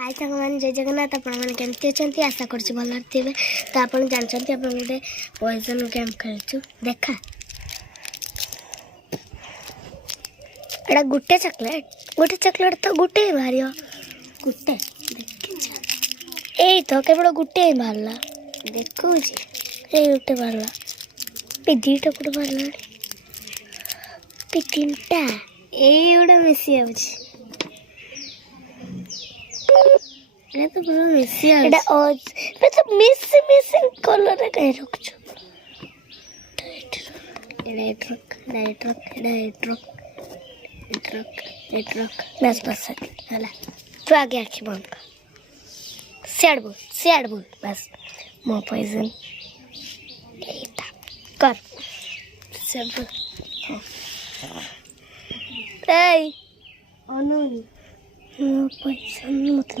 हाय सांग मैंने जय जगन्नाथ आपमती अच्छा आशा कर भल थे तो आप जानते आप गोटे पॉइजन गेम खेलु देखा एटा गोटे चॉकलेट तो गोटे ही बाहर गोटे यही तो केवल गोटे ही बाहरला देखो ये गोटे बाहरला दीटा गोटे बाहरला तीन टा ये गोटा मिसी जाऊँगी ये तो पूरा मिसी है एटा और मैं तो मिसिंग कलर कहीं रख छु ट्रक बस हला तू आगे आखी बंद कर सैड बोल बस मो पॉइजन एटा कर सब ए अनु मो पॉइजन मत